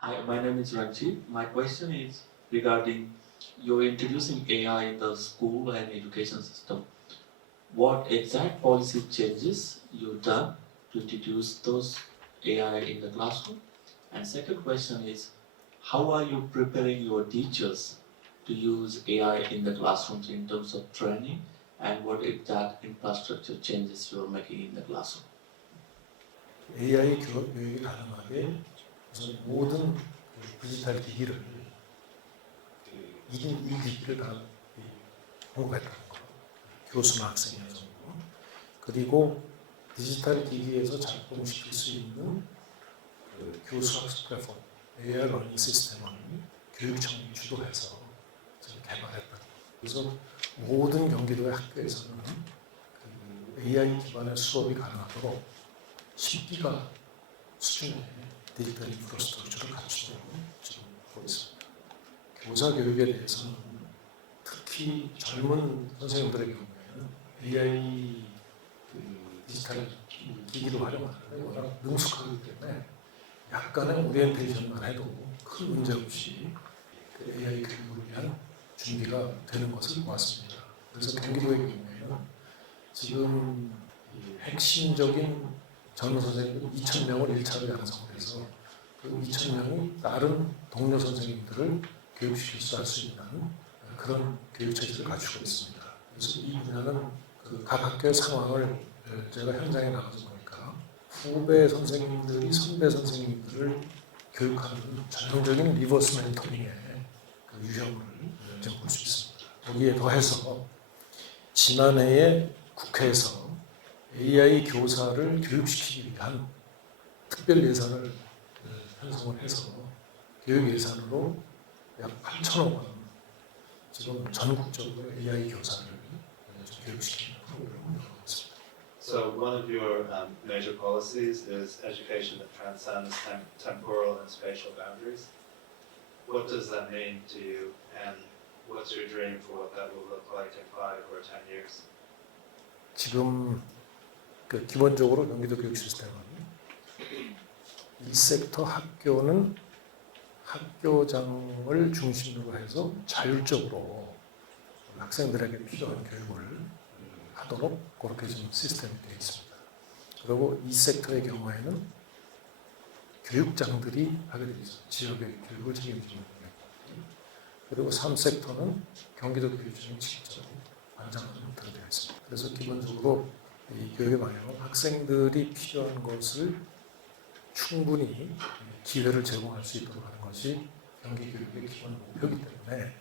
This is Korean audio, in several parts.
Hi, my name is Ranjit. My question is regarding you're introducing AI in the school and education system. What exact policy changes you've done to introduce those AI in the classroom? And second question is, how are you preparing your teachers to use AI in the classrooms in terms of training, and what exact infrastructure changes you're making in the classroom? AI 교육이 가능하게 우선 모든 디지털 기기를 1인 1기기를 다 공급했다는 거. 교수나 학생이 전부. 그리고 디지털 기기에서 작동시킬 수 있는 교수 학습 플랫폼, AI 러닝 시스템을 교육청이 주도해서 개발했다. 그래서 모든 경기도의 학교에서는 AI 기반의 수업이 가능하도록 10기가 수준의 디지털 인프라스트럭처를 갖추도록 지금 하고 있습니다. 교사 교육에 대해서는 특히 젊은 선생님들의 경우에는 AI 디지털 기기를 활용하는데 워낙 능숙하기 때문에 약간의 오리엔테이션만 해도 큰 문제 없이 AI 교육을 위한 준비가 되는 것을 보았습니다. 그래서 경기도의 경우에는 지금 핵심적인 젊은 선생님 2,000명을 1차로 양성해서 그 2,000명이 다른 동료 선생님들을 교육시킬 수 있는 그런 교육체제를 갖추고 있습니다. 그래서 이 분야는 각 학교의 상황을 제가 현장에 나가서 보니까 후배 선생님들이 선배 선생님들을 교육하는 전형적인 리버스 멘토링의 유형을 좀 볼 수 있습니다. 거기에 더해서 지난해에 국회에서 AI 교사를 교육시키기 위한 특별 예산을 편성을 해서 교육 예산으로 약 8천억 원 지금 전국적으로 AI 교사를 교육시키는 프로그램을 운영하고 있습니다. So one of your major policies is education that transcends temporal and spatial boundaries. What does that mean to you, and what's your dream for what that will look like in 5 or 10 years? 지금 기본적으로 경기도 교육 시스템은 1섹터 학교는 학교장을 중심으로 해서 자율적으로 학생들에게 필요한 교육을 하도록 그렇게 좀 시스템이 되어 있습니다. 그리고 2섹터의 경우에는 교육장들이 하게 되어 있습니다. 지역의 교육을 책임지는 교육. 그리고 3섹터는 경기도 교육청이 직접 관장하는 것으로 되어 있습니다. 그래서 기본적으로 이 교육의 방향은 학생들이 필요한 것을 충분히 기회를 제공할 수 있도록 하는 것이 경기교육의 기본 목표이기 때문에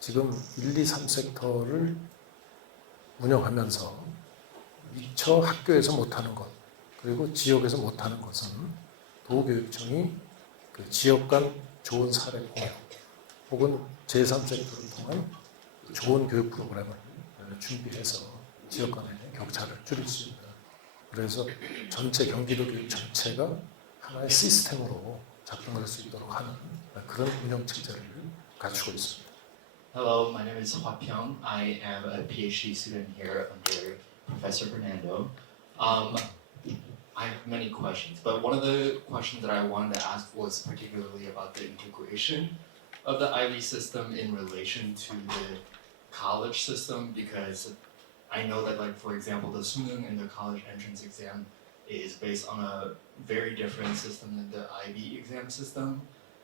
지금 1, 2, 3섹터를 운영하면서 미처 학교에서 못하는 것 그리고 지역에서 못하는 것은 도교육청이 그 지역 간 좋은 사례 공유 혹은 제3섹터를 통한 좋은 교육 프로그램을 준비해서 지역 간의 격차를 줄일 수 있는 그래서 전체 경기도 교육 전체가 하나의 시스템으로 작동할 수 있도록 하는 그런 운영 체제를 갖추고 있습니다. Hello, my name is Hua Pyong. I am a PhD student here under Professor Fernando. I have many questions, but one of the questions that I wanted to ask was particularly about the integration of the IB system in relation to the college system, because I know that, like, for example, the Sungung and the college entrance exam is based on a very different system than the IB exam system.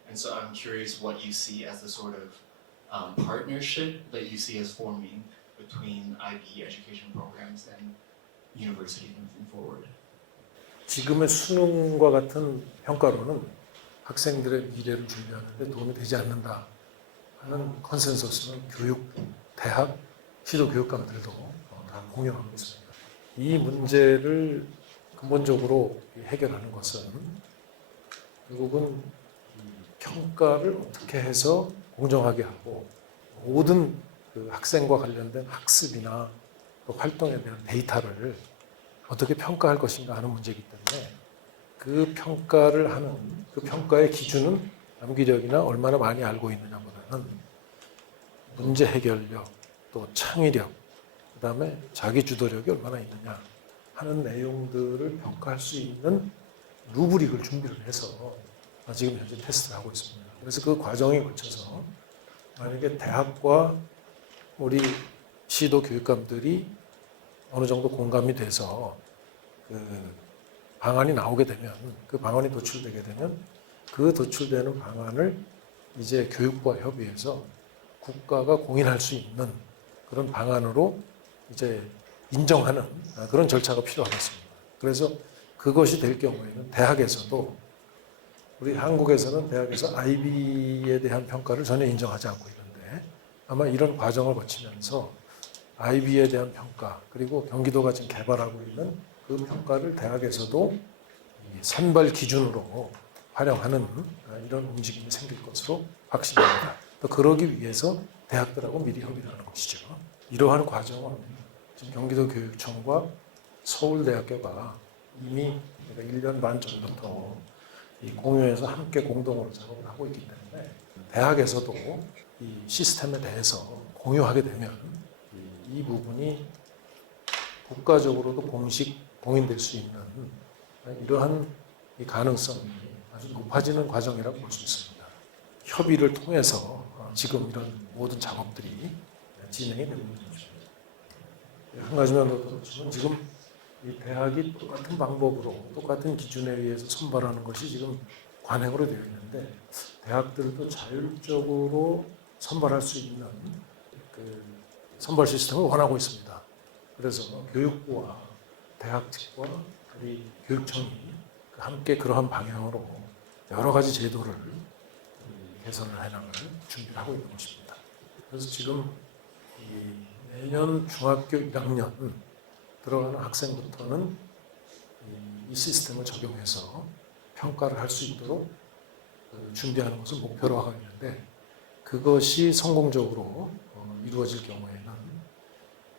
And so I'm curious what you see as the sort of partnership that you see as forming between IB education programs and universities moving forward. 지금의 수능과 같은 평가로는 학생들의 미래를 준비하는 데 도움이 되지 않는다 하는 컨센서스는 교육, 대학, 시도교육감들도 다 공유하고 있습니다. 이 문제를 근본적으로 해결하는 것은 결국은 평가를 어떻게 해서 공정하게 하고 모든 그 학생과 관련된 학습이나 또 활동에 대한 데이터를 어떻게 평가할 것인가 하는 문제이기 때문에 그 평가를 하는 그 평가의 기준은 암기력이나 얼마나 많이 알고 있느냐보다는 문제 해결력, 또 창의력, 그 다음에 자기 주도력이 얼마나 있느냐 하는 내용들을 평가할 수 있는 루브릭을 준비를 해서 지금 현재 테스트를 하고 있습니다. 그래서 그 과정에 거쳐서 만약에 대학과 우리 시도 교육감들이 어느 정도 공감이 돼서 그 방안이 나오게 되면, 그 방안이 도출되게 되면 그 도출되는 방안을 이제 교육부와 협의해서 국가가 공인할 수 있는 그런 방안으로 이제 인정하는 그런 절차가 필요하겠습니다. 그래서 그것이 될 경우에는 대학에서도, 우리 한국에서는 대학에서 IB에 대한 평가를 전혀 인정하지 않고 있는데, 아마 이런 과정을 거치면서 IB에 대한 평가, 그리고 경기도가 지금 개발하고 있는 그 평가를 대학에서도 선발 기준으로 활용하는 이런 움직임이 생길 것으로 확신합니다. 또 그러기 위해서 대학들하고 미리 협의를 하는 것이죠. 이러한 과정은 지금 경기도교육청과 서울대학교가 이미 1년 반 전부터 공유해서 함께 공동으로 작업을 하고 있기 때문에 대학에서도 이 시스템에 대해서 공유하게 되면 이 부분이 국가적으로도 공인될 수 있는 이러한 이 가능성이 아주 높아지는 과정이라고 볼 수 있습니다. 협의를 통해서 지금 이런 모든 작업들이 진행이 되고 있는 것입니다. 한 가지만 더 덧붙이면, 지금 이 대학이 똑같은 방법으로 똑같은 기준에 의해서 선발하는 것이 지금 관행으로 되어 있는데, 대학들도 자율적으로 선발할 수 있는 그 선발 시스템을 원하고 있습니다. 그래서 교육부와 대학 측과 우리 교육청이 함께 그러한 방향으로 여러 가지 제도를 개선을 해나갈 준비를 하고 있는 것입니다. 그래서 지금 내년 중학교 1학년 들어가는 학생부터는 이 시스템을 적용해서 평가를 할 수 있도록 준비하는 것을 목표로 하고 있는데, 그것이 성공적으로 이루어질 경우에는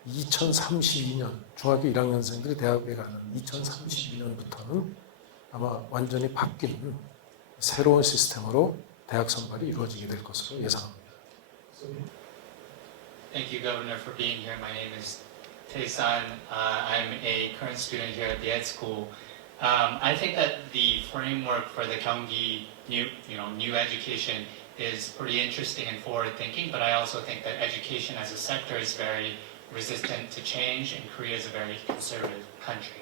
2032년 중학교 1학년생들이 대학에 가는 2032년부터는 아마 완전히 바뀐 새로운 시스템으로 대학 선발이 이루어지게 될 것으로 예상합니다. Thank you, Governor, for being here. My name is Tae-san. I'm a current student here at the Ed School. I think that the framework for the Gyeonggi new education is pretty interesting and forward-thinking, but I also think that education as a sector is very resistant to change, and Korea is a very conservative country.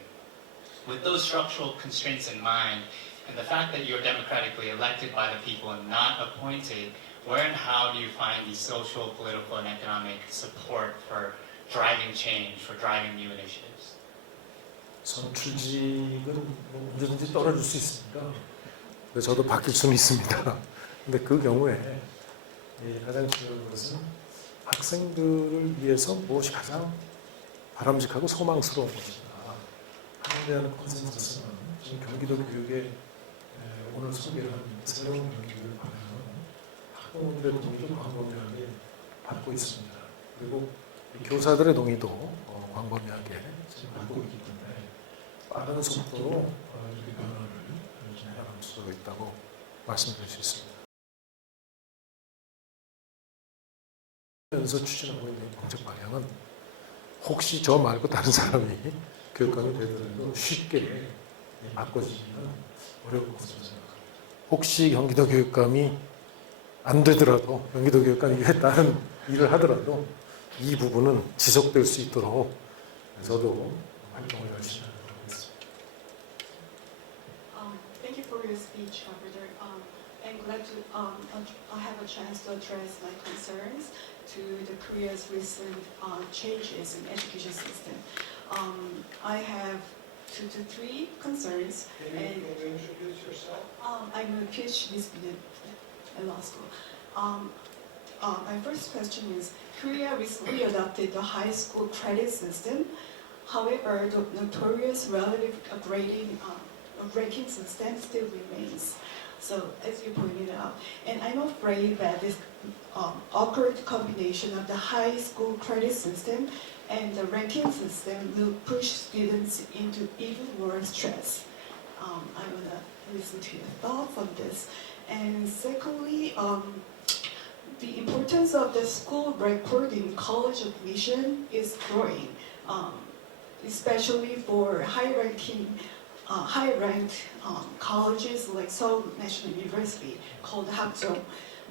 With those structural constraints in mind, and the fact that you're democratically elected by the people and not appointed, where and how do you find the social, political, and economic support for driving change, for driving new initiatives? 선출직은 뭐 언제든지 떨어질 수 있습니다. 저도 바뀔 수는 있습니다. 근데 그 경우에 가장 중요한 것은 학생들을 위해서 무엇이 가장 바람직하고 소망스러운 것인가 하는 데하는 컨센서스는 지금 경기도 교육의 오늘 소개를 한 새로운 경기도를 보면 학부모들의 동의도 광범위하게 받고 있습니다. 그리고 교사들의 동의도 광범위하게 지금 받고 있기 때문에 빠른 속도로 이렇게 변화를 진행할 수가 있다고 말씀드릴 수 있습니다. 면서 추진하고 있는 정책 방향은 혹시 저 말고 다른 사람이 교육감이 되더라도 쉽게 바꿔지기는 어려울 것으로 생각합니다. 혹시 경기도 교육감이 안 되더라도, 경기도 교육감이 다른 일을 하더라도 이 부분은 지속될 수 있도록 저도 활동을 열심히 하도록 하겠습니다. Thank you for your speech, Governor. I'm glad to have a chance to address my concerns to the Korea's recent changes in education system. I have 2 to 3 concerns. Can you introduce yourself? I'm a PhD student at law school. My first question is, Korea recently adopted the high school credit system. However, the notorious relative grading ranking system still remains. So, as you pointed out, and I'm afraid that this awkward combination of the high school credit system and the ranking system will push students into even more stress. I want to listen to your thoughts on this. And secondly, the importance of the school record in college admission is growing, especially for high-ranked colleges like Seoul National University called Hakjeong.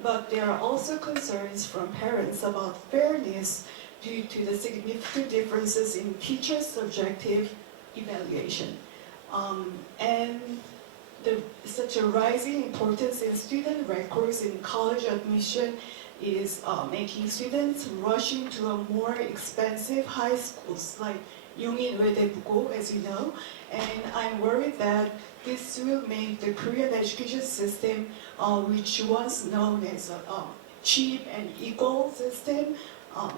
But there are also concerns from parents about fairness due to the significant differences in teachers' subjective evaluation. And such a rising importance in student records in college admission is making students rush into a more expensive high schools like Yungin Uedae-Bugo, as you know, and I'm worried that this will make the Korean education system, which once known as a cheap and equal system,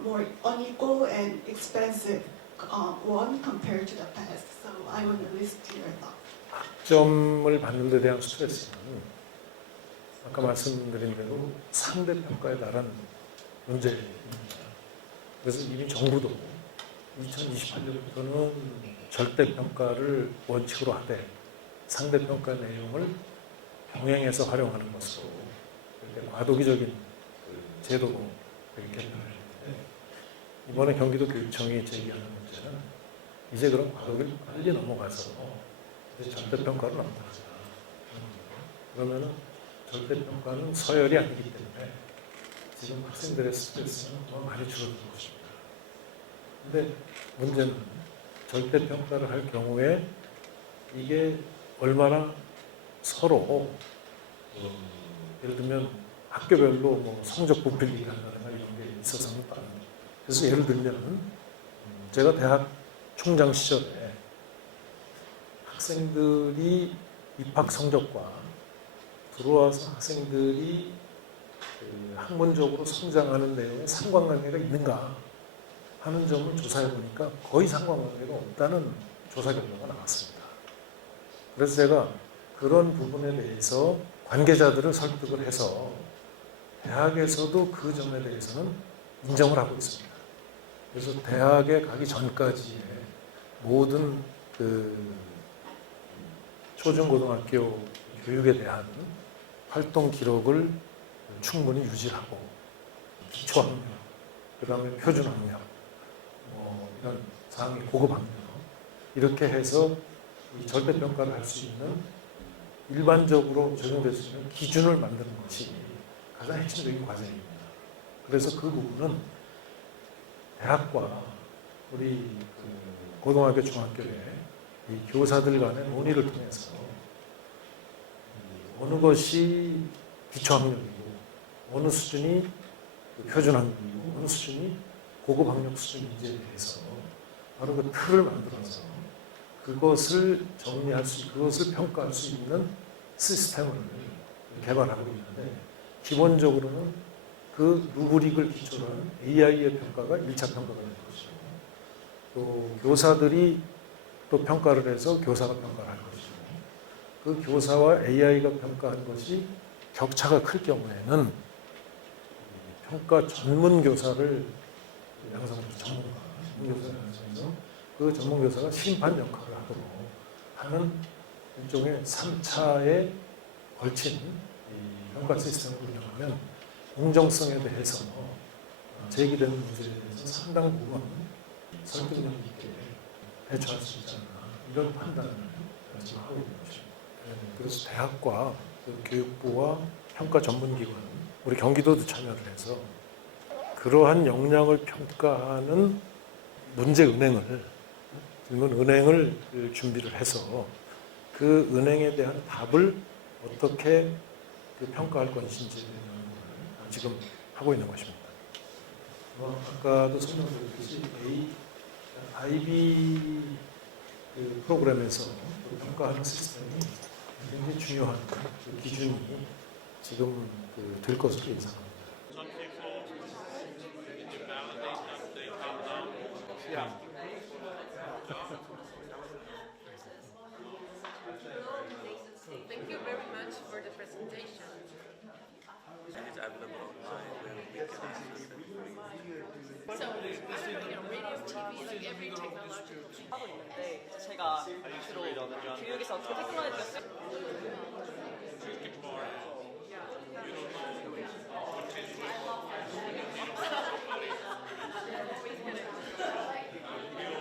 more unequal and expensive one compared to the past. So I want to listen to your thoughts. 학점을 받는 데 대한 스트레스는 아까 말씀드린 대로 상대평가에 따른 문제입니다. 그래서 이미 정부도 2028년부터는 절대평가를 원칙으로 하되 상대평가 내용을 병행해서 활용하는 것으로 이렇게 과도기적인 제도로 이렇게 개편했는데 이번에 경기도 교육청이 제기하는 문제는 이제 그런 과도기를 빨리 넘어가서 이제 절대평가로 넘어가자. 그러면은 절대평가는 서열이 아니기 때문에 지금 학생들의 스트레스는 더 많이 줄어들 것입니다. 근데 문제는 절대평가를 할 경우에 이게 얼마나 서로 예를 들면 학교별로 뭐 성적 부필리가 한다든가 이런 게 있어서는 따릅니다. 그래서 예를 들면 제가 대학 총장 시절에 학생들이 입학 성적과 들어와서 학생들이 학문적으로 성장하는 내용에 상관관계가 있는가 하는 점을 조사해 보니까 거의 상관관계가 없다는 조사 결과가 나왔습니다. 그래서 제가 그런 부분에 대해서 관계자들을 설득을 해서 대학에서도 그 점에 대해서는 인정을 하고 있습니다. 그래서 대학에 가기 전까지의 모든 그 초중고등학교 교육에 대한 활동 기록을 충분히 유지하고 기초학력, 그 다음에 표준학력, 이런 상위 고급학력 이렇게 해서 이 절대평가를 할 수 있는 일반적으로 적용될 수 있는 기준을 만드는 것이 가장 핵심적인 과제입니다. 그래서 그 부분은 대학과 우리 고등학교, 중학교의 이 교사들 간의 논의를 통해서 어느 것이 기초학력이고 어느 수준이 표준학력이고 어느 수준이 고급학력 수준인지에 대해서 바로 그 틀을 만들어서 그것을 정리할 수, 그것을 평가할 수 있는 시스템을 개발하고 있는데 기본적으로는 그 루브릭을 기초로 한 AI의 평가가 1차 평가가 되는 것이고 또 교사들이 또 평가를 해서 교사가 평가를 할 것이고 그 교사와 AI가 평가한 것이 격차가 클 경우에는 평가 전문 교사를 양성해서 전문교사를 양성해서 그 전문교사가 심판 역할을 하도록 하는 일종의 3차에 걸친 이 평가 시스템을 운영하면 공정성에 대해서 제기되는 문제에 대해서 상당 부분 설득력 있게 대처할 수 있지 않나 이런 판단을 지금 하고 있는 것입니다. 그래서 대학과 교육부와 평가 전문기관 우리 경기도도 참여를 해서 그러한 역량을 평가하는 문제 은행을 준비를 해서 그 은행에 대한 답을 어떻게 평가할 것인지에 대한 연구를 지금 하고 있는 것입니다. 아까도 설명드렸듯이 IB 프로그램에서 평가하는 시스템이 굉장히 중요한 그 기준이 지금 될 것으로 예상합니다. Thank you very much for the presentation. So, I don't know, radio, TV, like every technological. 하고 있는데 이제 제가 주로 교육에서 어떻게 테크놀로지가